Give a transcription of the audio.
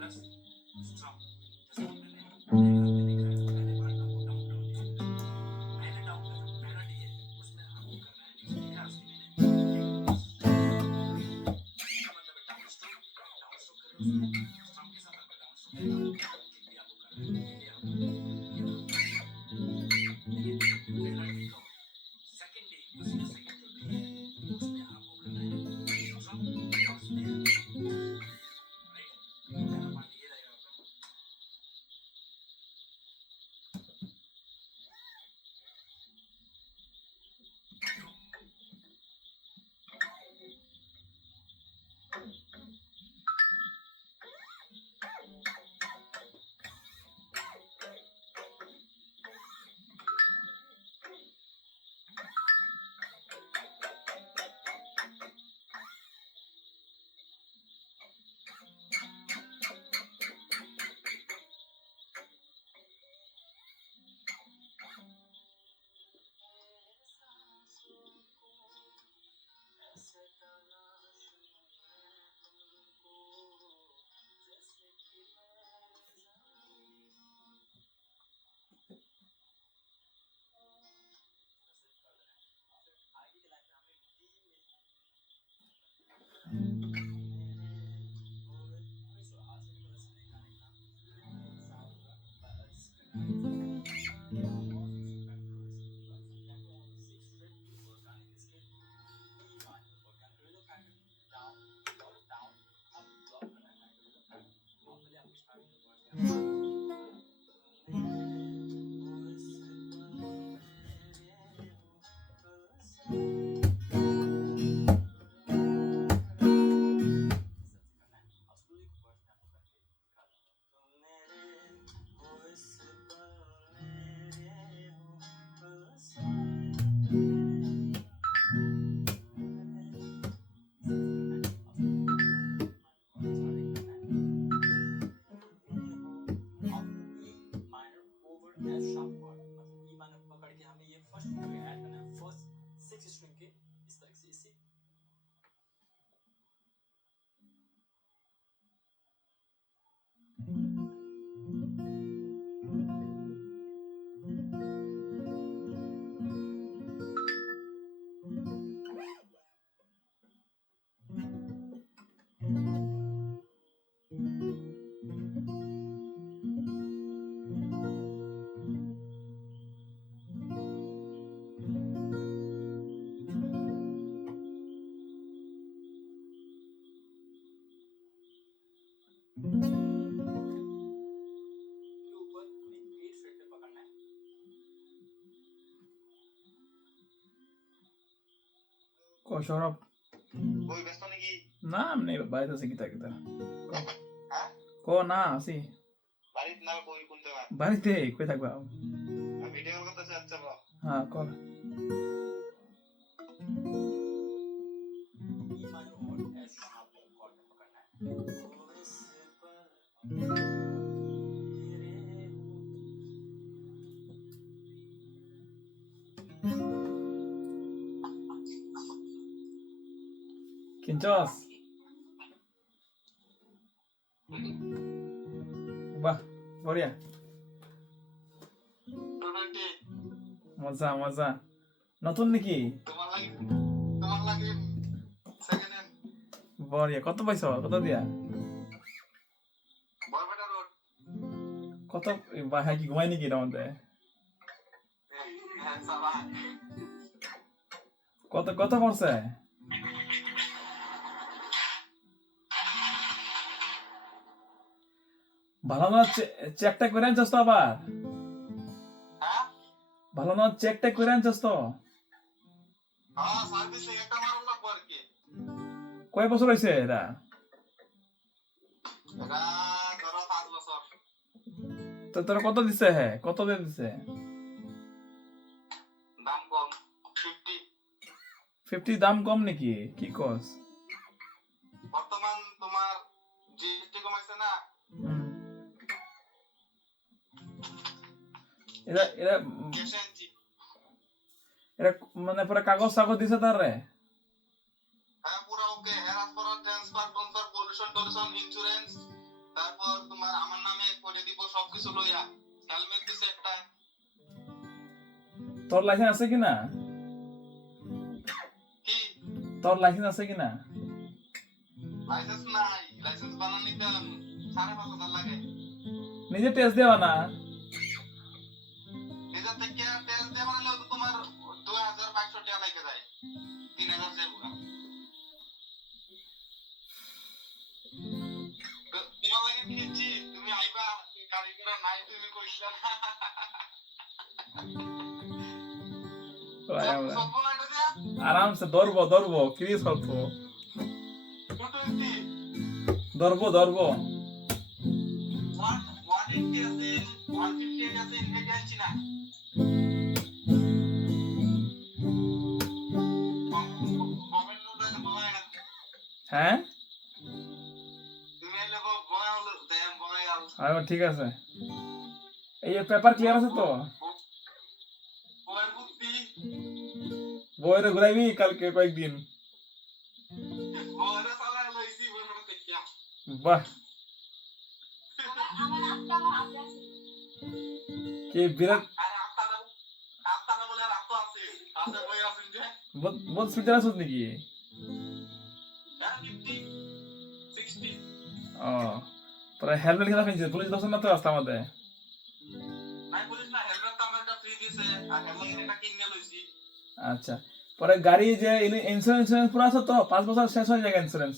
ক সৌরভ কই ব্যস্ত নাকি? না এমনি বাড়িতে আছে কিতা কিতা হ্যাঁ ক না আছি বাড়িতে না কই কোন জায়গা? বাড়িতে কই থাকবা ভিডিও কল করতেছে। আচ্ছা বাবা হ্যাঁ কর কিনছস বাহ বঢ়িয়া মজা মজা নতুন নাকি তোমার লাগি সেকেন্ড হ্যান্ড বঢ়িয়া কত পাইছ কত দিয়া বরপেটা রোড। কত বাহাই কি ঘুমাই নাকি রাউন্ডে হ্যাঁ সাবা কত কত পড়ছে ভালো না চেকটা করে আনছস তো আবার হ্যাঁ ভালো না চেকটা করে আনছস তো হ্যাঁ সার্ভিসে একটা মারুন লাগবো আর কি। কয় বছর হয়েছে এটা এটা ধরো 5 বছর। তো তোর কত দিছে হ্যাঁ কত দিয়ে দিছে দাম কম 50। 50 দাম কম নাকি কি কস বর্তমান তোমার জিএসটি কমাইছে না। এরা এরা ক্যাশে আনছি। এরা মানে পুরো কাগজ সাগজ দিছে তার রে হ্যাঁ পুরো ওকে। হেরাস করার ট্রান্সফার ট্রান্সফার পলিউশন টলিউশন ইন্স্যুরেন্স তারপর তোমার আমার নামে করে দিব সবকিছু লইয়া হেলমেট দিছে একটা। তোর লাইসেন্স আছে কিনা? কি তোর লাইসেন্স আছে কিনা? লাইসেন্স নাই, লাইসেন্স বানান নিতে 5,500 লাগে। নিজে টেস্ট দেওয়া না? নিজের থেকে টেস্ট দিয়ে বানালেও তো তোমার 2,500 টাকা লাগে যায়, 3,000 যাবো না। তো তোমার লাগে দিয়েছি, তুমি আইবা, গাড়ি ঘোড়া নাই তুমি কইছিলা না। সব না এটা দিয়া আরামসে ধরবো ধরবো, কি স্বল্প টুটুইতি ধরবো ধরবো। 180 আছে, 150 আছে, ইনভেটে আছি না। মোবাইল লোড বনাই না, হ্যাঁ তুমি আইলে বনাই হলো দেম বনাই আল। আচ্ছা ঠিক আছে। এই পেপার ক্লিয়ার আছে তো? বইয়ের বুদ্ধি, বইরে ঘুরাইবি কালকে কয়েকদিন? বইয়ের চালা লইছি বইয়ের থেকে। বাহ, কি বিরাট। আর আপনারা বলে রাখতো আছে, আছে বই আছেন যে বহুত স্পিডে আছিস নাকি? 50 60। ও, তোরা হেলমেট খেলা ফেলছিস, পুলিশ ধরছে না তো রাস্তা আমাদের? আমি বলিস না হেলমেট তো আমার একটা ফ্রি দিছে, আর হেলমেট একটা কিনে লইছি। আচ্ছা, পরে গাড়ি যে ইন্স্যুরেন্স পুরো আছে তো? 5 বছর শেষ হয়ে যায় ইন্স্যুরেন্স।